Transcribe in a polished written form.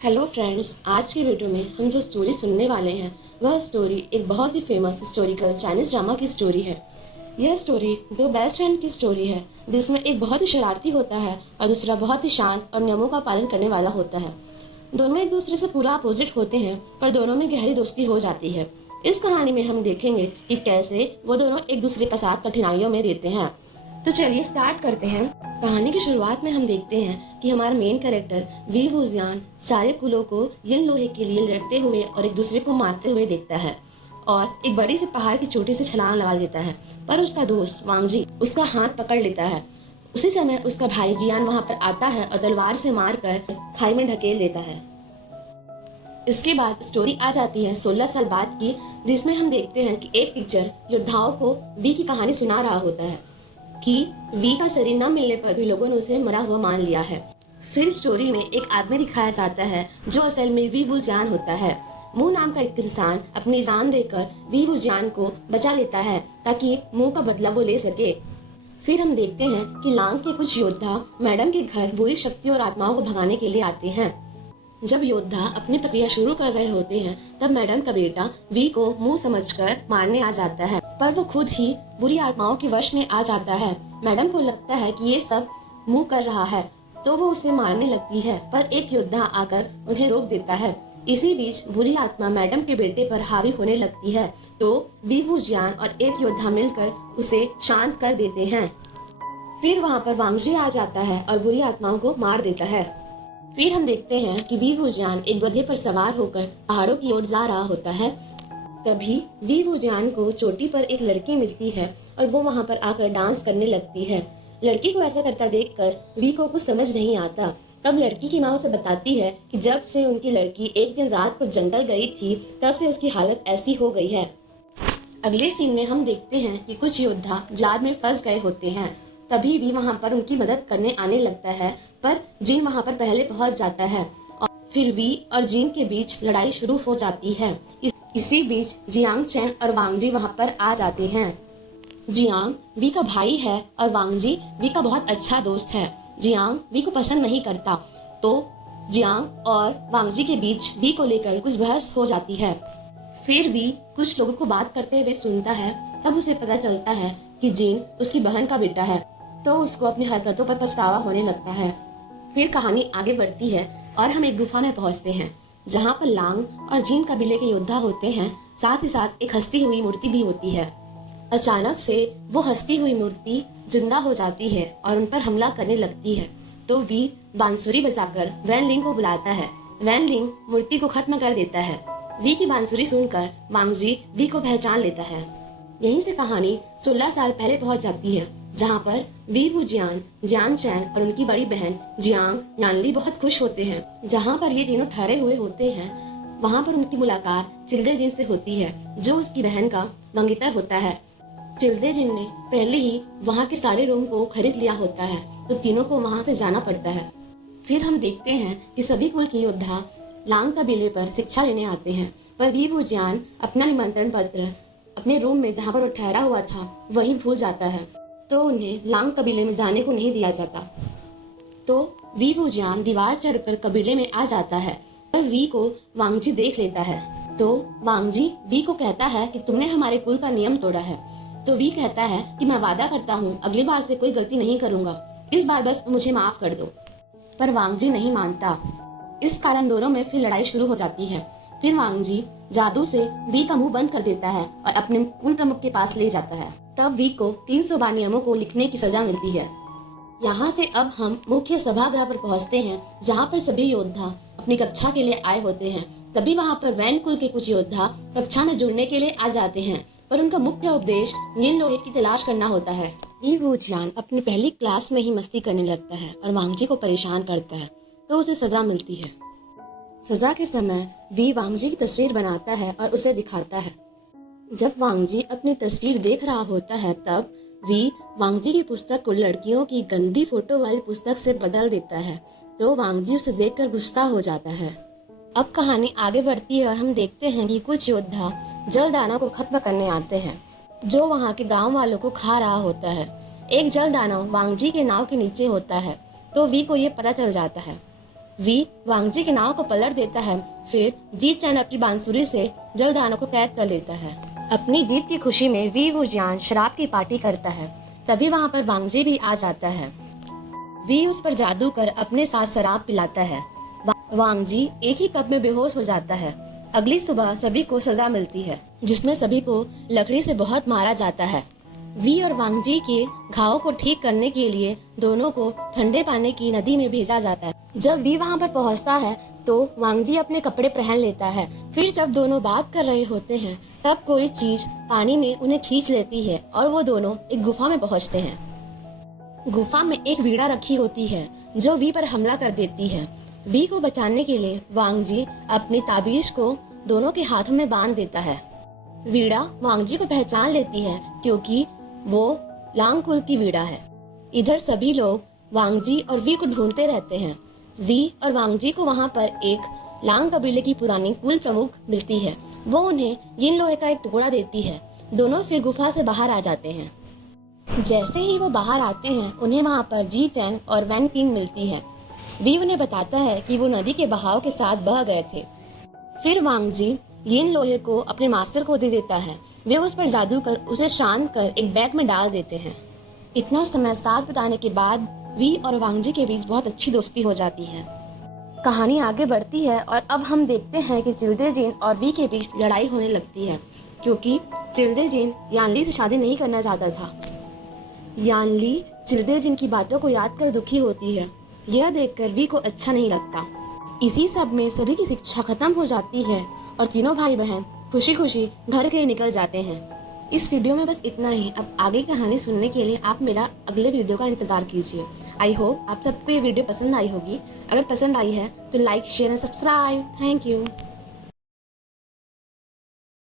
Hello friends, आज की video में हम जो स्टोरी सुनने वाले हैं वह स्टोरी एक बहुत ही फेमस हिस्टोरिकल चाइनीज ड्रामा की स्टोरी है। यह स्टोरी दो बेस्ट फ्रेंड की स्टोरी है जिसमें एक बहुत ही शरारती होता है और दूसरा बहुत ही शांत और नियमों का पालन करने वाला होता है। दोनों एक दूसरे से पूरा अपोजिट होते हैं पर दोनों में गहरी दोस्ती हो जाती है। इस कहानी में हम देखेंगे कि कैसे वो दोनों एक दूसरे का साथ कठिनाइयों में देते हैं। तो चलिए स्टार्ट करते हैं। कहानी की शुरुआत में हम देखते हैं कि हमारा मेन कैरेक्टर वी वुजियान सारे कुलों को यिन लोहे के लिए लड़ते हुए और एक दूसरे को मारते हुए देखता है और एक बड़ी से पहाड़ की चोटी से छलांग लगा देता है, पर उसका दोस्त वांगजी उसका हाथ पकड़ लेता है। उसी समय उसका भाई जियान वहां पर आता है और तलवार से मारकर खाई में ढकेल देता है। इसके बाद स्टोरी आ जाती है 16 साल बाद की, जिसमें हम देखते हैं कि एक टीचर योद्धाओं को वी की कहानी सुना रहा होता है कि वी का शरीर न मिलने पर भी लोगों ने उसे मरा हुआ मान लिया है। फिर स्टोरी में एक आदमी दिखाया जाता है जो असल में वी वुजियान होता है। मू नाम का एक इंसान अपनी जान देकर वी वुजियान को बचा लेता है ताकि मू का बदला वो ले सके। फिर हम देखते हैं कि लांग के कुछ योद्धा मैडम के घर बुरी शक्तियों और आत्माओं को भगाने के लिए आते हैं। जब योद्धा अपनी प्रक्रिया शुरू कर रहे होते हैं तब मैडम का बेटा वी को मुंह समझकर मारने आ जाता है, पर वो खुद ही बुरी आत्माओं के वश में आ जाता है। मैडम को लगता है कि ये सब मुंह कर रहा है तो वो उसे मारने लगती है, पर एक योद्धा आकर उन्हें रोक देता है। इसी बीच बुरी आत्मा मैडम के बेटे पर हावी होने लगती है तो वी वुजियान और एक योद्धा मिलकर उसे शांत कर देते हैं। फिर वहाँ पर वांगजी आ जाता है और बुरी आत्माओं को मार देता है। फिर हम देखते हैं कि वी वुजियान एक गधे पर सवार होकर पहाड़ों की ओर जा रहा होता है। तभी वी वुजियान को चोटी पर एक लड़की मिलती है और वो वहाँ पर आकर डांस करने लगती है। लड़की को ऐसा करता देखकर वी को कुछ समझ नहीं आता। तब लड़की की माँ उसे बताती है कि जब से उनकी लड़की एक दिन रात को जंगल गई थी तब से उसकी हालत ऐसी हो गई है। अगले सीन में हम देखते हैं कि कुछ योद्धा जाल में फंस गए होते हैं। तभी भी वहां पर उनकी मदद करने आने लगता है, पर जिन वहां पर पहले पहुंच जाता है और फिर वी और जिन के बीच लड़ाई शुरू हो जाती है। इसी बीच जियांग चैन और वांगजी वहां पर आ जाते हैं। जियांग वी का भाई है और वांगजी वी का बहुत अच्छा दोस्त है। जियांग वी को पसंद नहीं करता तो जियांग और वांगजी के बीच वी को लेकर कुछ बहस हो जाती है। फिर वी कुछ लोगों को बात करते हुए सुनता है, तब उसे पता चलता है कि जिन उसकी बहन का बेटा है, तो उसको अपनी हरकतों पर पछतावा होने लगता है। फिर कहानी आगे बढ़ती है और हम एक गुफा में पहुंचते हैं जहां पर लांग और जिन कबीले के योद्धा होते हैं। साथ ही साथ एक हंसती हुई मूर्ति भी होती है। अचानक से वो हंसती हुई मूर्ति जिंदा हो जाती है और उन पर हमला करने लगती है, तो वी बांसुरी बजाकर वैन लिंग को बुलाता है। वैन लिंग मूर्ति को खत्म कर देता है। वी की बांसुरी सुनकर वांगजी वी को पहचान लेता है। यहीं से कहानी 16 साल पहले पहुंच जाती है जहां पर वी वुजियान, जियान चैन और उनकी बड़ी बहन जियांग यानली बहुत खुश होते हैं। जहां पर ये तीनों ठहरे हुए होते हैं वहां पर उनकी मुलाकात चिल्दे जिन से होती है जो उसकी बहन का मंगेतर होता है। चिल्दे जिन ने पहले ही वहां के सारे रूम को खरीद लिया होता है तो तीनों को वहां से जाना पड़ता है। फिर हम देखते हैं कि सभी कुल के योद्धा लांग कबीले पर शिक्षा लेने आते हैं, पर वी वुजियान अपना निमंत्रण पत्र अपने रूम में जहाँ पर वो ठहरा हुआ था वहीं भूल जाता है, तो उन्हें लांग कबीले में जाने को नहीं दिया जाता। तो वी वुजियान दीवार चढ़कर कबीले में आ जाता है, पर वी को वांगजी देख लेता है। तो वांगजी वी को कहता है कि तुमने हमारे कुल का नियम तोड़ा है। तो वी कहता है कि मैं वादा करता हूँ अगली बार से कोई गलती नहीं करूंगा, इस बार बस मुझे माफ कर दो। पर वांगजी नहीं मानता। इस कारण दोनों में फिर लड़ाई शुरू हो जाती है। फिर वांगजी जादू से वी का मुंह बंद कर देता है और अपने कुल प्रमुख के पास ले जाता है। तब वी को 300 बार नियमों को लिखने की सजा मिलती है। यहाँ से अब हम मुख्य सभागृह पर पहुँचते हैं जहाँ पर सभी योद्धा अपनी कक्षा के लिए आए होते हैं। तभी वहाँ पर वैन कुल के कुछ योद्धा कक्षा में जुड़ने के लिए आ जाते हैं, पर उनका मुख्य उपदेश नील लोहे की तलाश करना होता है। वी वुजियान अपनी पहली क्लास में ही मस्ती करने लगता है और वांगजी को परेशान करता है, तो उसे सजा मिलती है। सजा के समय वी वांगजी की तस्वीर बनाता है और उसे दिखाता है। जब वांगजी अपनी तस्वीर देख रहा होता है तब वी वांगजी की पुस्तक को लड़कियों की गंदी फोटो वाली पुस्तक से बदल देता है, तो वांगजी उसे देखकर गुस्सा हो जाता है। अब कहानी आगे बढ़ती है और हम देखते हैं कि कुछ योद्धा जलदानव को खत्म करने आते हैं जो वहाँ के गांव वालों को खा रहा होता है। एक जलदानव वांगजी के नाव के नीचे होता है, तो वी को ये पता चल जाता है। वी वांगजी की नाव को पलट देता है। फिर जी चैन अपनी बांसुरी से जलदानों को कैद कर लेता है। अपनी जीत की खुशी में वी वुजियान शराब की पार्टी करता है। तभी वहाँ पर वांगजी भी आ जाता है। वी उस पर जादू कर अपने साथ शराब पिलाता है। वांगजी एक ही कप में बेहोश हो जाता है। अगली सुबह सभी को सजा मिलती है, जिसमें सभी को लकड़ी से बहुत मारा जाता है। वी और वांगजी के घावों को ठीक करने के लिए दोनों को ठंडे पानी की नदी में भेजा जाता है। जब वी वहां पर पहुंचता है तो वांगजी अपने कपड़े पहन लेता है। फिर जब दोनों बात कर रहे होते हैं तब कोई चीज पानी में उन्हें खींच लेती है और वो दोनों एक गुफा में पहुंचते हैं। गुफा में एक वीणा रखी होती है जो वी पर हमला कर देती है। वी को बचाने के लिए वांगजी अपनी ताबीज को दोनों के हाथों में बांध देता है। वीणा वांगजी को पहचान लेती है क्योंकि वो लांग कुल की वीणा है। इधर सभी लोग वांगजी और वी को ढूंढते रहते हैं। वी और वांगजी को वहाँ पर एक लांग कबीले की पुरानी कुल प्रमुख मिलती है। वो उन्हें यिन लोहे का एक टुकड़ा देती है। दोनों फिर गुफा से बाहर आ जाते हैं। जैसे ही वो बाहर आते हैं उन्हें वहाँ पर जी चैंग और वैन किंग मिलती है। वी उन्हें बताता है कि वो नदी के बहाव के साथ बह गए थे। फिर वांगजी यिन लोहे को अपने मास्टर को दे देता है। वे उस पर जादू कर उसे शांत कर एक बैग में डाल देते हैं। इतना समय साथ बिताने के बाद वी और वांगजी के बीच बहुत अच्छी दोस्ती हो जाती है। कहानी आगे बढ़ती है और अब हम देखते हैं कि चिल्ड्रेजिन और वी के बीच लड़ाई होने लगती है क्योंकि चिल्ड्रेजिन यानली से शादी नहीं करना चाहता था। यानली चिल्ड्रेजिन की बातों को याद कर दुखी होती है। यह देखकर वी को अच्छा नहीं लगता। इसी सब में सभी की शिक्षा खत्म हो जाती है और तीनों भाई बहन खुशी खुशी घर के लिए निकल जाते हैं। इस वीडियो में बस इतना ही। अब आगे कहानी सुनने के लिए आप मेरा अगले वीडियो का इंतजार कीजिए। आई होप आप सबको ये वीडियो पसंद आई होगी। अगर पसंद आई है तो like share and subscribe. Thank you.